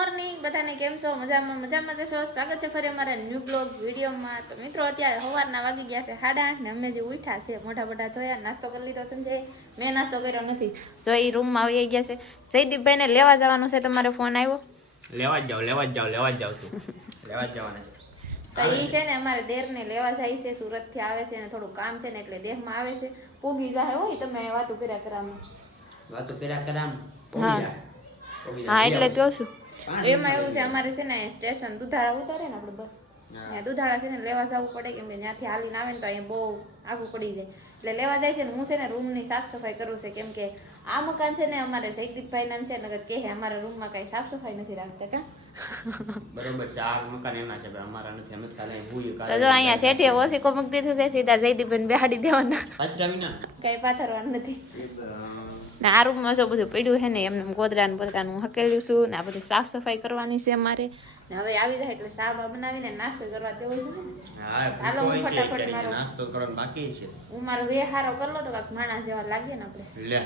Morning બધાને કેમ છો? મજામાં જશો. સ્વાગત છે ફરી અમારા ન્યૂ બ્લોગ વિડીયોમાં. તો મિત્રો અત્યારે સવારના વાગી ગયા છે 8:30 ને અમે જે ઉઠ્યા છે મોઢા ધોયા, નાસ્તો કરી લીધો. સંજય મેં નાસ્તો કર્યો નથી, જો એ રૂમમાં આવી ગયા છે. જયદીપભાઈને લેવા જવાનું છે, તમારો ફોન આવ્યો? લેવા જ જાવ તું લેવા જ જવાના છે. તો એ છે ને અમારે દેરને લેવા જાય છે, સુરતથી આવે છે ને થોડું કામ છે ને એટલે દેહમાં આવે છે. પોગી જાય હોય તમે વાતો કર્યા કરામ. હા એટલે કહું છું. એમાં એવું છે અમારે છે ને સ્ટેશન દુધાળા ઉતારે ને આપણે બસ ત્યાં દુધાળા છે ને લેવા જવું પડે, કેમ કે ત્યાંથી હાલીને આવે ને તો અહીંયા બહુ આઘું પડી જાય. એટલે લેવા જાય છે ને હું છે ને રૂમની સાફ સફાઈ કરું છે, કેમ કે આ મકાન છે ને અમારે જયદીપભાઈ નામ છે ને કે અમારા રૂમમાં કઈ સાફ સફાઈ નથી રાખતા કા બરોબર. 4 મકાન એના છે, અમારા નથી. અમે ખાલી ભૂલી તો જો અહીંયા શેઠીએ ઓસીકો મૂકી દીધું છે, સીધા જયદીપભાઈને બેહાડી દેવાના, પાછરા વિના કઈ પાથરવાનું નથી. ને આ રૂમમાં જો બધું પડ્યું છે ને એમને ગોદરાને બધાનું હું હકેલું છું ને આ બધી સાફ સફાઈ કરવાની છે અમારે. ને હવે આવી જાય એટલે ચા બનાવીને નાસ્તો કરવા તેવું છે ને. હાલો હું ફટાફટ મારો નાસ્તો કરવાનો બાકી છે. હું મારો વે હારો કરી લો તો કાક માણસ જેવા લાગે ને આપણે. લે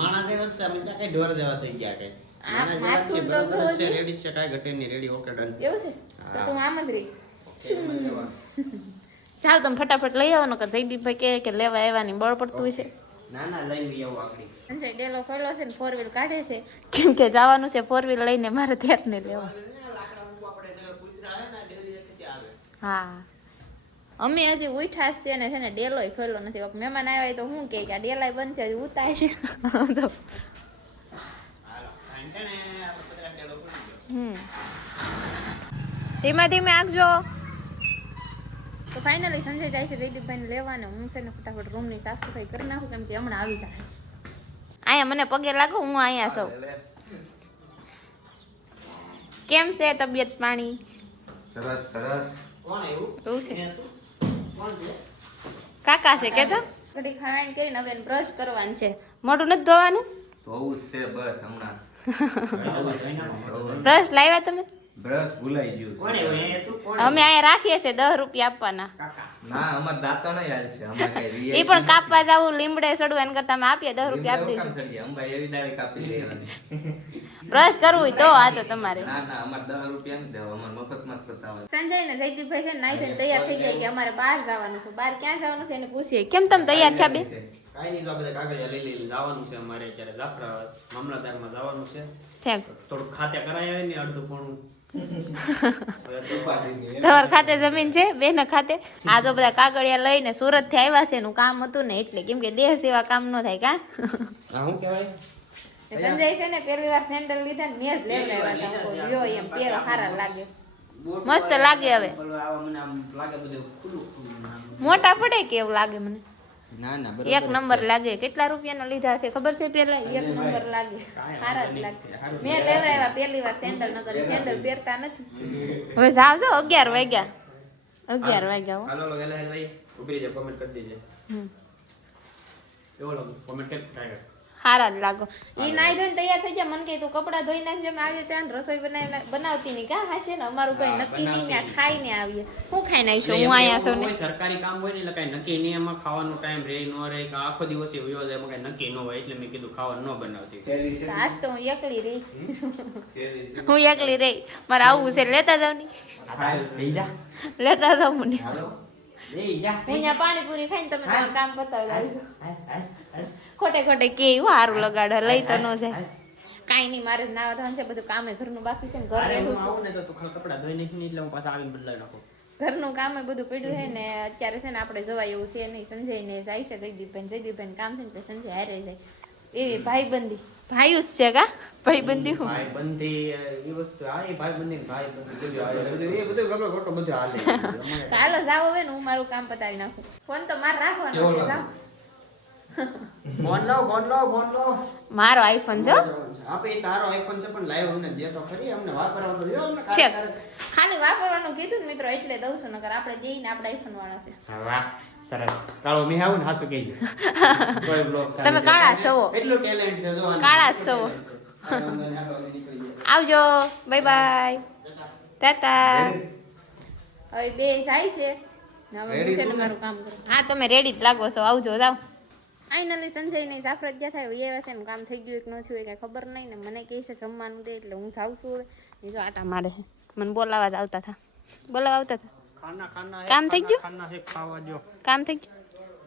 માણસ જેવા છે, અમે કઈ ઢોર જેવા થઈ ગયા કઈ. આ માથું તો જો છે રેડી છે, કઈ ઘટેની રેડી. Okay done. એવું છે તો તું આમ જ રહી. જાવ તમે ફટાફટ લઈ આવો ને, કે જયદીપભાઈ કે લેવા આવવાની બળ પડતું છે. ના લઈ આવો આખરી. સંજય ડેલો ખોલ્યો છે ને 4 વ્હીલ કાઢે છે, કેમ કે જવાનું છે 4 વ્હીલ લઈને મારે ત્યાં ને લેવા. હા અમે હજી ઉઠ્યા છે ને છે ને ડેલોય ખોલ્યો નથી. મહેમાન આવ્યા તો શું કે આ ડેલાય બંધ છે, હજી ઉતાય છે. ધીમે ધીમે આગજો. તો ફાઇનલી સંજય જાય છે જયદીપભાઈને લેવાને. હું છે ને ફટાફટ રૂમની સાફ સફાઈ કરી નાખું, કેમ કે હમણાં આવી જાય. અહીંયા મને પગે લાગો, હું અહીંયા સૌ. કેમ છે તબિયત પાણી? સરસ સરસ. કોણ આવ્યું? એવું છે કોણ છે? કાકા છે કે તો ઘડી ખાઈને કરીને હવે બ્રશ કરવાનું છે. મોઢું નથી ધોવાનું? ધોવું જ છે બસ હમણાં. બ્રશ લાવ્યા તમે? બ્રશ ભૂલાઈ ગયું કોણ છે. આવ્યું? એ તું કોણ? અમે અહીંયા રાખીએ છીએ 10 રૂપિયા આપવાના. ના અમાર દાંતણો યાદ છે. અમાર કઈ એ રિયલ પણ કાપવા જાવું લીમડે ચડવું એના કરતા અમે આપીએ 10 રૂપિયા આપી દઈશું. અંબાઈ એવી દાળી કાપી લેવાની. બ્રશ કરવું હોય તો આ તો તમારે. ના અમાર 10 રૂપિયા નથી દેવા, અમાર મફતમાં જ કરતા હોય. સંજય ને જયદીપભાઈ છે ને નાઈ ધોઈને તૈયાર થઈ જાય કે અમારે બહાર જવાનું છે. બહાર ક્યાં જવાનું છે એને પૂછીએ. કેમ તમે તૈયાર થયા બે? કાઈ નહીં, તો આ બધા કાગળિયા લઈ જવાનું છે અમારે. અત્યારે જાફરા મામલતદારમાં જવાનું છે. ઠીક. થોડું ખાતે કરાય ને અડધું પોણું. તમારા ખાતે જમીન છે બેન ખાતે? આ તો બધા કાગળિયા લઈને સુરત થી આવ્યા છે, એનું કામ હતું ને એટલે, કેમ કે દેહ સેવા કામ ન થાય કા. આ શું કહેવાય? સંજય છે ને પહેલી વાર સેન્ડલ લીધા ને મેં જ લેવડાવ્યા હતા. લ્યો એમ પહેરો સારા લાગે, મસ્ત લાગે. હવે આવા મને આમ લાગે બધું ખુલ્લું મોટા પડે કે એવું લાગે મને? ના એક નંબર લાગે. કેટલા રૂપિયાના લીધા છે ખબર છે? પેલા 1 નંબર લાગે, સારા જ લાગે. મેં લેવડાવ્યા પહેલી વાર સેન્ડલ, ન કરી સેન્ડલ પહેરતા નથી. હવે જાવજો 11 વાગ્યા. 11 વાગ્યા હો. હાલો વેલા ભાઈ ઉભરી જા, કોમેન્ટ કરી દેજે. એવો લાગુ કોમેન્ટ કરી કાઢ. સારા જ લાગો. ઈ નાઈ ધોઈને તૈયાર થઈ ગયા. મને કહે તું કપડા ધોઈ નાખજે, અમે આવીએ ત્યાં રસોઈ બનાવતી નહીં કા. હાશે ને અમારું કઈ નક્કી નહીં, ત્યાં ખાઈને આવીએ. હું ખાઈને આવીશું? હું અહીંયા છું ને. સરકારી કામ હોય ને એટલે કઈ નક્કી નહીં, એમાં ખાવાનો ટાઈમ રે ન રે, કે આખો દિવસ એ વયો જાય, એમાં કઈ નક્કી ન હોય. એટલે મેં કીધું ખાવાનું ન બનાવતી. આજ તો હું એકલી રહી. હું એકલી રહી. મારે આવવું છે, લેતા જાવ ની. લઈ જા, લેતા જાવ મને. લઈ જા. હું અહીંયા પાણીપુરી ખાઈને તમે તમારું કામ બતાવી આવજો. હાલ. ખોટે કે એવું સારું લગાડે, લઈ તો ન જાય. કાંઈ નહીં, મારે નાવા ધોવાનું છે, બધું કામે ઘરનું બાકી છે ને. ઘર બેઠું છું આવું ને તો તું કપડા ધોઈ નાખી એટલે હું પાછા આવીને બદલાવી નાખું. ઘરનું કામે બધું પડ્યું છે ને. અત્યારે છે ને આપણે જવાય એવું છે નહીં. સંજય ને જાય છે જયદીપભાઈ કામ છે ને એટલે સંજય હારે જાય. એવી ભાઈબંધી ભાઈઓ જ છે કા. ભાઈબંધી હું ભાઈબંધી એ વસ્તુ આ એ ભાઈબંધી ભાઈબંધી એ બધું ગમે ખોટો બધું હાલે. હાલો જાવ હવે ને હું મારું કામ પતાવી નાખું. ફોન તો મારે રાખવાનો છે. જાવ ફોન લો. મારો આઈફોન છે. આપે તારો આઈફોન છે પણ લાઈવ અમને દે તો ખરી, અમને વાપરવા તો દો અમને. ખાલી વાપરવાનું કીધું ને મિત્રો એટલે દઉં છું, નકર આપણે જઈને આપણે આઈફોન વાળા છે. વાહ સરસ. કાળો મી આવું ને હાસુ કહીએ. કોઈ બ્લોગ તમે કાળા છો, એટલું ટેલેન્ટ છે જો. કાળા છો. આવજો, બાય બાય, ટાટા. હવે બે જાય છે. હવે હું છે ને મારું કામ કરું. હા તમે રેડી જ લાગો છો, આવજો જાવ. ફાઇનલી સંજય ને જાફરત ગયા થાય એવા છે ને કામ થઈ ગયું એક ન થયું કઈ ખબર નહીં ને મને કહે છે જમવાનું દે એટલે હું જાઉં છું હવે જો આટા મારે છે મને બોલાવા જ આવતા હતા કામ થઈ ગયું ખાના છે ખાવા જો કામ થઈ ગયું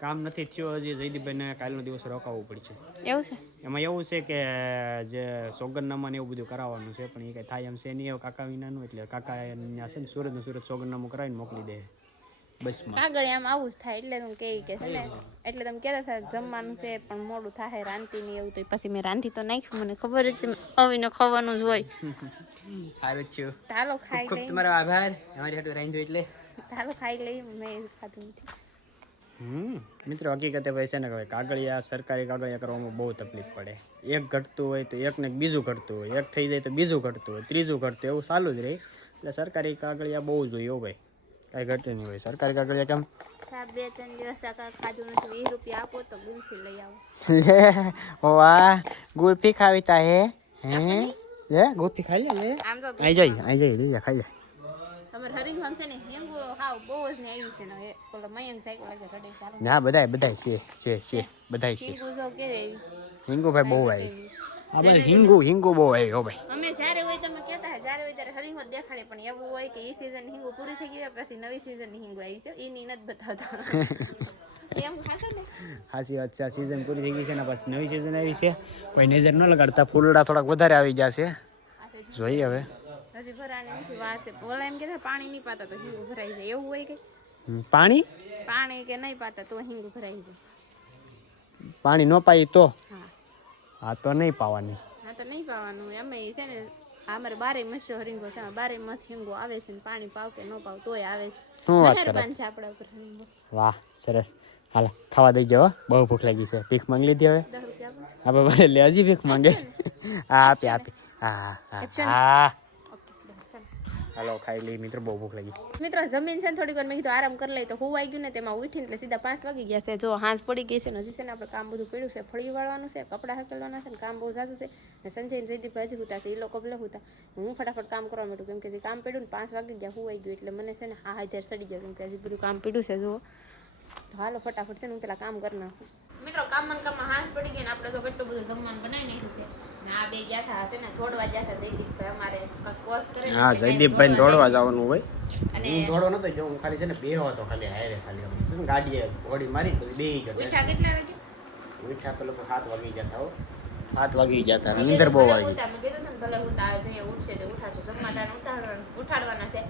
કામ નથી થયું હજી જયદીપભાઈને કાલનો દિવસ રોકાવવું પડશે એવું છે એમાં એવું છે કે જે સોગંદનામા ને એવું બધું કરાવવાનું છે પણ એ કઈ થાય એમ છે નહીં કાકા વિનાનું એટલે કાકા અહીંયા છે ને સુરત સોગંદનામું કરાવીને મોકલી દે બસમાં કાગળ આમ આવું જ થાય એટલે તમે કે છે ને એટલે તમે કહેતા હતા જમવાનું છે પણ મોડું થાય રાંધી નહીં એવું તો પછી મેં રાંધી તો નાખ્યું મને ખબર જ અવીને ખાવાનું જ હોય સારું થયું ચાલો ખાઈ ખૂબ લઈ તમારો આભાર અમારી હાટુ રાંધ્યો એટલે ચાલો ખાઈ લઈ મેં ખાધું નથી મિત્રો હકીકતે ભાઈ છે ને કે કાગળિયા સરકારી કાગળિયા કરવામાં બહુ તકલીફ પડે એક ઘટતું હોય તો એકને બીજું ઘટતું હોય એક થઈ જાય તો બીજું ઘટતું હોય ત્રીજું ઘટતું એવું ચાલુ જ રહે એટલે સરકારી કાગળિયા બહુ જોઈએ ભાઈ કાંઈ ઘટે નહીં હોય સરકારી કાગળિયા કેમ 2-3 દિવસ ખાધું નથી 20 રૂપિયા આપો તો ગુલ્ફી લઈ આવો લે વાહ ગુલ્ફી ખાવી તા હે લે ગુલ્ફી ખાઈ લે આમ તો આઈ જાય લઈ જા ખાઈ લે તમારે હરિંગવામ છે ને હેંગો હાવ બહુ જ ને આવી છે ને ઓલો મયંક સાયકલ લાગે રડે ચાલો ના બધાય છે બધાય છે હિંગુ જો કે આવી હિંગુ ભાઈ બહુ આવી આ બધું હિંગુ બહુ આવી હો ભાઈ અમે જ્યારે હોય તમે કહેતા જ્યારે હોય ત્યારે હરિંગો દેખાડે પણ એવું હોય કે એ સીઝન હિંગુ પૂરી થઈ ગઈ પછી નવી સીઝન ની હિંગુ આવી છે એની નથી બતાવતા એમ ખાતો ને હાસી વાત છે સીઝન પૂરી થઈ ગઈ છે ને પછી નવી સીઝન આવી છે કોઈ નજર ન લગાડતા ફૂલડા થોડાક વધારે આવી જશે જોઈએ હવે હજી ભરાની નથી વાર છે ઓલા એમ કહેતા પાણી નહીં પાતા તો હિંગુ ભરાઈ જાય એવું હોય કે પાણી કે નહીં પાતા તો હિંગુ ભરાઈ જાય પાણી ન પાઈ તો હા હા તો નહીં પાવાની હા તો નહીં પાવાનું અમે છે ને અમારે 12 માસ હરિંગો છે 12 માસ હિંગો આવે છે ને પાણી પાવ કે ન પાવ તોય આવે છે શું વાત કરે મહેરબાન છે આપણા ઉપર હરિંગો વાહ સરસ હાલ ખાવા દઈ જાઓ બહુ ભૂખ લાગી છે ભીખ માંગી લીધી હવે 10 રૂપિયા આપો આપણે બધે લે હજી ભીખ માંગે હા આપી હા હાલો ખાઈ લઈ મિત્રો બહુ ભૂખ લાગી મિત્રો જમીન છે ને થોડીક વાર મેં કીધું આરામ કરી લઈ તો હું આવી ગયું ને તેમાં ઉઠીને એટલે સીધા 5 વાગી ગયા છે જો હાંસ પડી ગઈ છે ને હજી છે ને આપણે કામ બધું પડ્યું છે ફળી વાળવાનું છે કપડાં હકલવાના છે ને કામ બહુ જાજુ છે ને સંજય ને જયદીપ હજી હુતા છે એ લોકો ભલે હુતા હું ફટાફટ કામ કરવા માંડું કેમ કે જે કામ પડ્યું ને 5 વાગી ગયા હું આવી ગયું એટલે મને છે ને હા હાજર સડી જાય કેમ કે હજી બધું કામ પડ્યું છે જો તો હાલો ફટાફટ છે ને હું પેલા કામ કરી નાખું મિત્રો કામમાં હાંસ પડી ગઈ ને આપણે તો કેટલું બધું જમવાનું બનાવી નાખ્યું છે ને આ બે ગયા હતા છે ને દોડવા ગયા હતા જયદીપભાઈ અમારે કોર્સ કરે હા જયદીપભાઈ દોડવા જવાનું હોય અને હું દોડવા નતો જો હું ખાલી છે ને બેહો હતો ખાલી હારે ખાલી ગાડીએ ઘોડી મારી પછી બેહી ગયો ઉઠ્યા કેટલા વાગે ઉઠ્યા તો લોકો 7 વાગી જતા હો 7 વાગી જતા નીંદર બહુ આવી મેં કીધું ને ભલે ઉતા જોઈએ ઉઠશે તો ઉઠાડજો જમવાટાને ઉઠાડવાના છે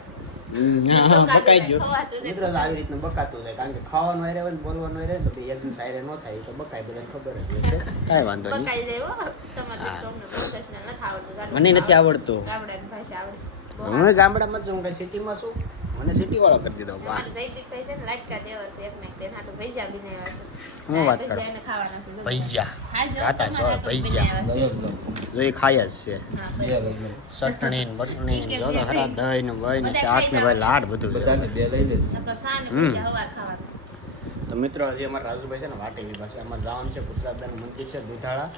બકાઈ ગયો મિત્રો આવી રીતનું બકાતું જાય કારણ કે ખાવાનું હારે હોય ને બોલવાનું હારે તો એક દિવસ હારે ન થાય તો બકાય બધાને ખબર જ છે કાંઈ વાંધો નહીં બકાઈ જાય હો તમારે તમને પ્રોફેશનલ નથી આવડતું મને નથી આવડતું ગામડાની ભાષા આવડે હું ગામડામાં છું હું સિટીમાં છું મને સિટી વાળો કરી દીધો વાહ અમારે જયદીપભાઈ છે ને લાટકા દેવર છે એક ને એક હાટુ ભૈજા બનાવ્યા છે હું વાત કરું ભૈજાને ખાવાના છે ભૈજા હા જો ગાતા તમારા છો હાટુ ભૈજા બનાવ્યા છે. જો એ ખાય જ છે હા, ચટણી ને બટણી ને જો તો ખરા દહીં ને ભાઈ ને શાક ને ભાઈ લાડ બધું છે. બધાને બે લઈ લે નકર સા ને ભૈજા હવાર ખાવાના તો મિત્રો હજી અમારા રાજુભાઈ છે ને વાટે વિભાગ છે અમારે જવાનું છે ભૂતરાદાનું મંદિર છે દુધાળા